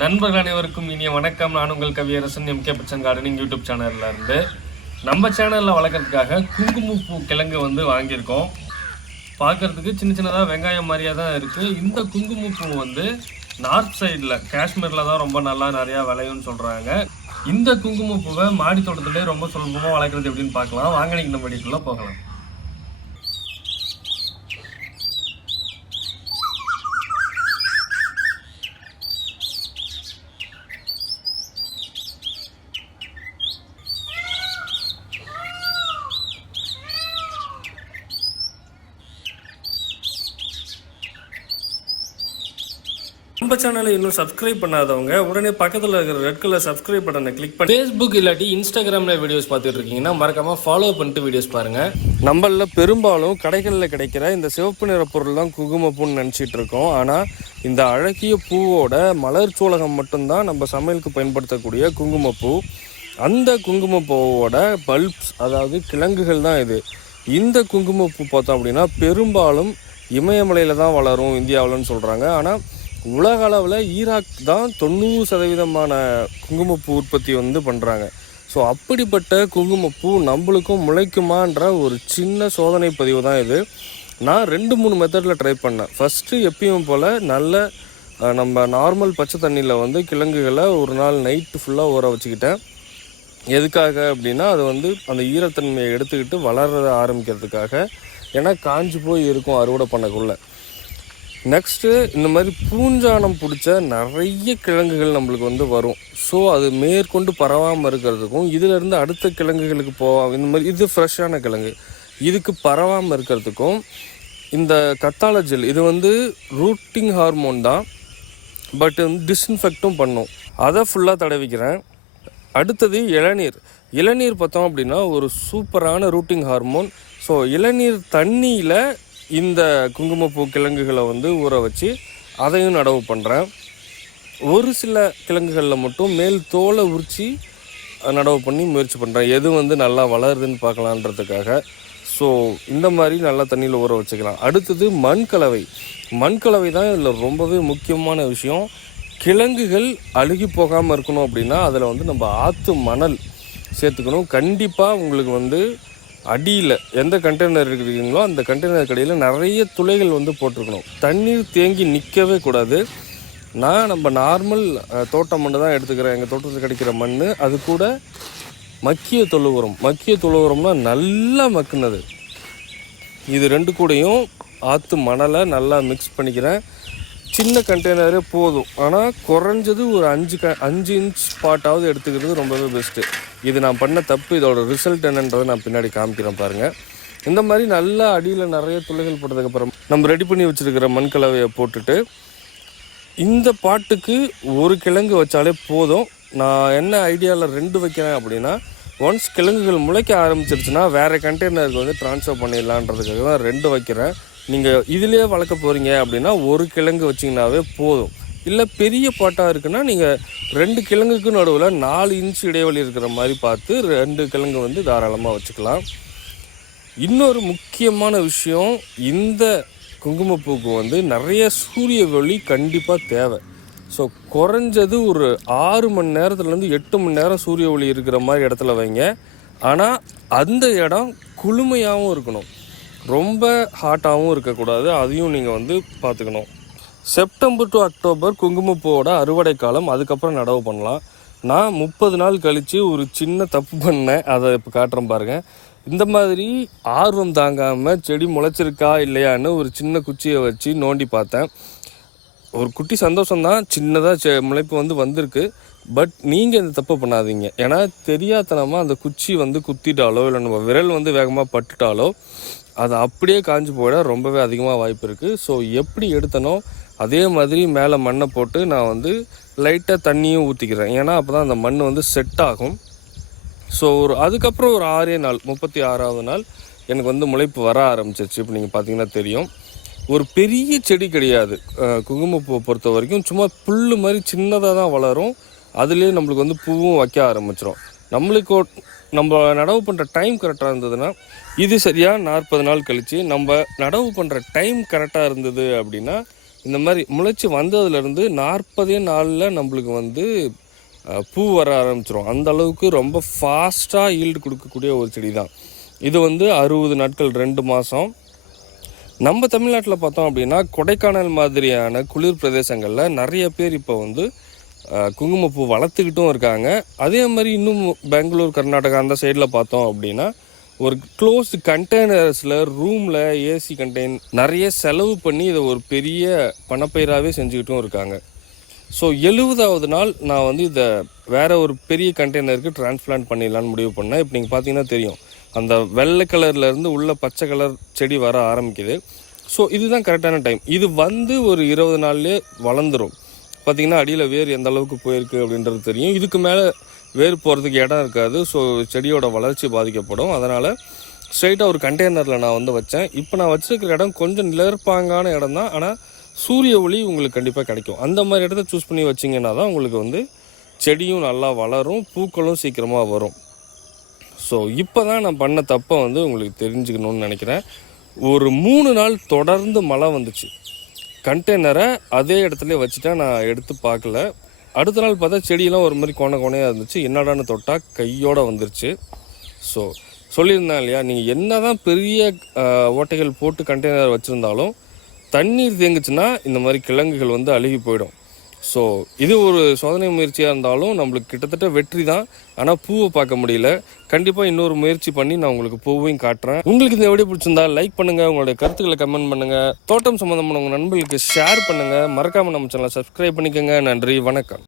நண்பர்கள் அனைவருக்கும் இனிய வணக்கம். நான் உங்கள் Kaviyarasan M. K. Pachan gardening YouTube சேனலில் இருந்து. நம்ம சேனலில் வளர்க்குறதுக்காக குங்குமப்பூ கிழங்கு வந்து வாங்கியிருக்கோம். பார்க்கறதுக்கு சின்ன சின்னதாக வெங்காயம் மாதிரியாக தான் இருக்குது இந்த குங்குமப்பூ வந்து நார்த் சைடில் காஷ்மீரில் தான் ரொம்ப நல்லா நிறையா விளையும்னு சொல்கிறாங்க இந்த குங்குமப்பூவை மாடி தோட்டத்துலேயே ரொம்ப சுலபமாக வளர்க்குறது எப்படின்னு பார்க்கலாம். வாங்க இன்னைக்கு நம்ம வீட்டுக்குள்ளே போகலாம். நம்ம சேனலை இன்னும் சப்ஸ்கிரைப் பண்ணாதவங்க உடனே பக்கத்தில் இருக்கிற ரெட் கலர் சப்ஸ்கிரைப் பட்டனை கிளிக் பண்ணி ஃபேஸ்புக் இல்லாட்டி இன்ஸ்டாகிராமில் வீடியோஸ் பார்த்துட்டு இருக்கீங்கன்னா மறக்காம ஃபாலோ பண்ணிட்டு வீடியோஸ் பாருங்க. நம்மள பெரும்பாலும் கடைகளில் கிடைக்கிற இந்த சிவப்பு நிற பொருள் தான் குங்குமப்பூன்னு நினச்சிட்டு இருக்கோம். ஆனால் இந்த அழகிய பூவோட மலர் சூலகம் மட்டும்தான் நம்ம சமையலுக்கு பயன்படுத்தக்கூடிய குங்குமப்பூ. அந்த குங்குமப்பூவோட பல்ப்ஸ் அதாவது கிழங்குகள் தான் இது. இந்த குங்குமப்பூ பார்த்தோம் அப்படின்னா பெரும்பாலும் இமயமலையில் தான் வளரும் இந்தியாவில்னு சொல்கிறாங்க ஆனால் உலக அளவில் ஈராக் தான் தொண்ணூறு சதவீதமான குங்குமப்பூ உற்பத்தி வந்து பண்ணுறாங்க. ஸோ அப்படிப்பட்ட குங்குமப்பூ நம்மளுக்கும் முளைக்குமான்ற ஒரு சின்ன சோதனை பதிவு தான் இது. நான் ரெண்டு மூணு மெத்தடில் ட்ரை பண்ணேன். ஃபஸ்ட்டு எப்பயும் போல் நல்ல நம்ம நார்மல் பச்சை தண்ணியில் வந்து கிழங்குகளை ஒரு நாள் நைட்டு ஃபுல்லாக ஊற வச்சுக்கிட்டேன். எதுக்காக அப்படின்னா அது வந்து அந்த ஈரத்தன்மையை எடுத்துக்கிட்டு வளர ஆரம்பிக்கிறதுக்காக. ஏன்னா காஞ்சு போய் இருக்கும் அறுவடை பண்ணக்குள்ளே. நெக்ஸ்ட்டு இந்த மாதிரி பூஞ்சானம் பிடிச்ச நிறைய கிழங்குகள் நம்மளுக்கு வந்து வரும். ஸோ அது மேற்கொண்டு பரவாமல் இருக்கிறதுக்கும் இதிலேருந்து அடுத்த கிழங்குகளுக்கு போகாம இந்த மாதிரி இது ஃப்ரெஷ்ஷான கிழங்கு. இதுக்கு பரவாமல் இருக்கிறதுக்கும் இந்த கத்தாழை ஜெல் இது வந்து ரூட்டிங் ஹார்மோன் தான். பட் வந்து டிஸ்இன்ஃபெக்டும் பண்ணும். அதை ஃபுல்லாக தடவிக்கிறேன். அடுத்தது இளநீர். இளநீர் பார்த்தோம் அப்படின்னா ஒரு சூப்பரான ரூட்டிங் ஹார்மோன் ஸோ இளநீர் தண்ணியில் இந்த குங்குமப்பூ கிழங்குகளை வந்து ஊற வச்சு அதையும் நடவு பண்ணுறேன் ஒரு சில கிழங்குகளில் மட்டும் மேல் தோலை உரித்து நடவு பண்ணி முயற்சி பண்ணுறேன் எது வந்து நல்லா வளருதுன்னு பார்க்கலான்றதுக்காக. ஸோ இந்த மாதிரி நல்லா தண்ணியில் ஊற வச்சுக்கலாம். அடுத்தது மண் கலவை. மண் கலவை தான் இதில் ரொம்பவே முக்கியமான விஷயம். கிழங்குகள் அழுகி போகாமல் இருக்கணும் அப்படின்னா அதில் வந்து நம்ம ஆற்று மணல் சேர்த்துக்கணும். கண்டிப்பாக உங்களுக்கு வந்து அடியில் எந்த கண்டெய்னர் இருக்கிறீங்களோ அந்த கண்டெய்னர் கடையில் நிறைய துளைகள் வந்து போட்டிருக்கணும். தண்ணீர் தேங்கி நிற்கவே கூடாது. நான் நம்ம நார்மல் தோட்ட மண் மண்ணு தான் எடுத்துக்கிறேன். எங்கள் தோட்டத்தில் கிடைக்கிற மண் அது கூட மக்கிய தொழு உரம் மக்கிய தொழு உரம்னா நல்லா மக்குனது. இது ரெண்டு கூடையும் ஆற்று மணலை நல்லா மிக்ஸ் பண்ணிக்கிறேன். சின்ன கண்டெய்னரே போதும். ஆனால் குறைஞ்சது ஒரு அஞ்சு க அஞ்சு இன்ச் பாட்டாவது எடுத்துக்கிறது ரொம்பவே பெஸ்ட்டு இது நான் பண்ண தப்பு இதோட ரிசல்ட் என்னன்றதை நான் பின்னாடி காமிக்கிறேன் பாருங்கள் இந்த மாதிரி நல்லா அடியில் நிறைய துளைகள் போட்டதுக்கப்புறம் நம்ம ரெடி பண்ணி வச்சுருக்கிற மண் கலவையை போட்டுட்டு இந்த பாட்டுக்கு ஒரு கிழங்கு வச்சாலே போதும். நான் என்ன ஐடியாவில் ரெண்டு வைக்கிறேன் அப்படின்னா ஒன்ஸ் கிழங்குகள் முளைக்க ஆரம்பிச்சிருச்சுன்னா வேறு கண்டெய்னருக்கு வந்து ட்ரான்ஸ்ஃபர் பண்ணிடலான்றதுக்காக தான் ரெண்டு வைக்கிறேன். நீங்கள் இதிலே வளர்க்க போகிறீங்க அப்படின்னா ஒரு கிழங்கு வச்சிங்கனாவே போதும். இல்லை பெரிய பாட்டாக இருக்குன்னா நீங்கள் ரெண்டு கிழங்குக்கு நடுவில் நாலு இன்ச் இடைவெளி இருக்கிற மாதிரி பார்த்து ரெண்டு கிழங்கு வந்து தாராளமாக வச்சுக்கலாம். இன்னொரு முக்கியமான விஷயம் இந்த குங்குமப்பூக்கு வந்து நிறைய சூரிய ஒளி கண்டிப்பாக தேவை. ஸோ குறைஞ்சது ஒரு ஆறு மணி நேரத்துலேருந்து எட்டு மணி நேரம் சூரிய ஒளி இருக்கிற மாதிரி இடத்துல வைங்க. ஆனால் அந்த இடம் குளுமையாகவும் இருக்கணும். ரொம்ப ஹாட்டாகவும் இருக்கக்கூடாது. அதையும் நீங்கள் வந்து பார்த்துக்கணும். செப்டம்பர் டு அக்டோபர் குங்குமப்பூவோட அறுவடை காலம் அதுக்கப்புறம் நடவு பண்ணலாம். நான் முப்பது நாள் கழித்து ஒரு சின்ன தப்பு பண்ணேன். அதை இப்போ காட்டுறேன் பாருங்கள் இந்த மாதிரி ஆர்வம் தாங்காமல் செடி முளைச்சிருக்கா இல்லையான்னு ஒரு சின்ன குச்சியை வச்சு நோண்டி பார்த்தேன். ஒரு குட்டி சந்தோஷம்தான். சின்னதாக செ முளைப்பு வந்து வந்திருக்கு. பட் நீங்கள் இந்த தப்பு பண்ணாதீங்க. ஏன்னா தெரியாதனமாக அந்த குச்சி வந்து குத்திட்டாலோ இல்லை நம்ம விரல் வந்து வேகமாக பட்டுட்டாலோ அது அப்படியே காஞ்சி போயிட ரொம்பவே அதிகமாக வாய்ப்பு இருக்குது ஸோ எப்படி எடுத்தனோ அதே மாதிரி மேலே மண்ணை போட்டு நான் வந்து லைட்டாக தண்ணியும் ஊற்றிக்கிறேன் ஏன்னா அப்போ தான் அந்த மண் வந்து செட் ஆகும். ஸோ ஒரு அதுக்கப்புறம் ஒரு ஆறே நாள் முப்பத்தி ஆறாவது நாள் எனக்கு வந்து முளைப்பு வர ஆரம்பிச்சிருச்சு. இப்போ நீங்கள் பார்த்தீங்கன்னா தெரியும். ஒரு பெரிய செடி கிடையாது. குங்குமப்பூ பொறுத்த வரைக்கும் சும்மா புல் மாதிரி சின்னதாக தான் வளரும். அதுலேயே நம்மளுக்கு வந்து பூவும் வைக்க ஆரம்பிச்சிடும் நம்மளுக்கு நம்ம நடவு பண்ணுற டைம் கரெக்டாக இருந்ததுன்னா இது சரியாக நாற்பது நாள் கழித்து நம்ம நடவு பண்ணுற டைம் கரெக்டாக இருந்தது அப்படின்னா இந்த மாதிரி முளைச்சி வந்ததுலேருந்து நாற்பதே நாளில் நம்மளுக்கு வந்து பூ வர ஆரம்பிச்சிரும். அந்த அளவுக்கு ரொம்ப ஃபாஸ்ட்டாக ஈல்டு கொடுக்கக்கூடிய ஒரு செடி தான் இது வந்து அறுபது நாட்கள் ரெண்டு மாதம் நம்ம தமிழ்நாட்டில் பார்த்தோம் அப்படின்னா கொடைக்கானல் மாதிரியான குளிர் பிரதேசங்களில் நிறைய பேர் இப்போ வந்து குங்குமப்பூ வளர்த்துக்கிட்டும் இருக்காங்க. அதே மாதிரி இன்னும் பெங்களூர் கர்நாடகா அந்த சைடில் பார்த்தோம் அப்படின்னா ஒரு க்ளோஸ்டு கண்டெய்னர்ஸில் ரூமில் ஏசி கண்டெய்ன் நிறைய செலவு பண்ணி இதை ஒரு பெரிய பணப்பயிராகவே செஞ்சுக்கிட்டும் இருக்காங்க. ஸோ எழுபதாவது நாள் நான் வந்து இதை வேறு ஒரு பெரிய கண்டெய்னருக்கு டிரான்ஸ்பிளான்ட் பண்ணிடலான்னு முடிவு பண்ணேன். இப்போ நீங்கள் பார்த்தீங்கன்னா தெரியும். அந்த வெள்ளை கலர்லேருந்து உள்ள பச்சை கலர் செடி வர ஆரம்பிக்குது. ஸோ இதுதான் கரெக்டான டைம் இது வந்து ஒரு இருபது நாள்லேயே வளர்ந்துடும் பார்த்திங்கன்னா அடியில் வேர் எந்த அளவுக்கு போயிருக்கு அப்படின்றது தெரியும். இதுக்கு மேலே வேர் போகிறதுக்கு இடம் இருக்காது. ஸோ செடியோட வளர்ச்சி பாதிக்கப்படும். அதனால் ஸ்ட்ரைட்டாக ஒரு கண்டெய்னரில் நான் வந்து வச்சேன். இப்போ நான் வச்சுருக்கிற இடம் கொஞ்சம் நிலர்ப்பாங்கான இடம் தான். ஆனால் சூரிய ஒளி உங்களுக்கு கண்டிப்பாக கிடைக்கும். அந்த மாதிரி இடத்த சூஸ் பண்ணி வச்சிங்கன்னா தான் உங்களுக்கு வந்து செடியும் நல்லா வளரும். பூக்களும் சீக்கிரமாக வரும். ஸோ இப்போ தான் நான் பண்ண தப்பை வந்து உங்களுக்கு தெரிஞ்சுக்கணும்னு நினைக்கிறேன். ஒரு மூணு நாள் தொடர்ந்து மழை வந்துச்சு. கண்டெய்னரை அதே இடத்துல வச்சுட்டா நான் எடுத்து பார்க்கல. அடுத்த நாள் பார்த்தா செடியெல்லாம் ஒரு மாதிரி கோண கோணையாக இருந்துச்சு. என்னடான்னு தொட்டால் கையோடு வந்துருச்சு. ஸோ சொல்லியிருந்தேன் இல்லையா? நீங்கள் என்ன தான் பெரிய ஓட்டைகள் போட்டு கண்டெய்னர் வச்சுருந்தாலும் தண்ணீர் தேங்குச்சுன்னா இந்த மாதிரி கிழங்குகள் வந்து அழுகி போயிடும். ஸோ இது ஒரு சோதனை முயற்சியாக இருந்தாலும் நம்மளுக்கு கிட்டத்தட்ட வெற்றி தான் ஆனால் பூவை பார்க்க முடியல. கண்டிப்பாக இன்னொரு முயற்சி பண்ணி நான் உங்களுக்கு பூவையும் காட்டுறேன். உங்களுக்கு இந்த வீடியோ பிடிச்சிருந்தா லைக் பண்ணுங்கள் உங்களுடைய கருத்துக்களை கமெண்ட் பண்ணுங்கள் தோட்டம் சம்மந்தமான உங்கள் நண்பர்களுக்கு ஷேர் பண்ணுங்கள் மறக்காமல் நம்ம சேனலை சப்ஸ்கிரைப் பண்ணிக்கோங்க. நன்றி வணக்கம்.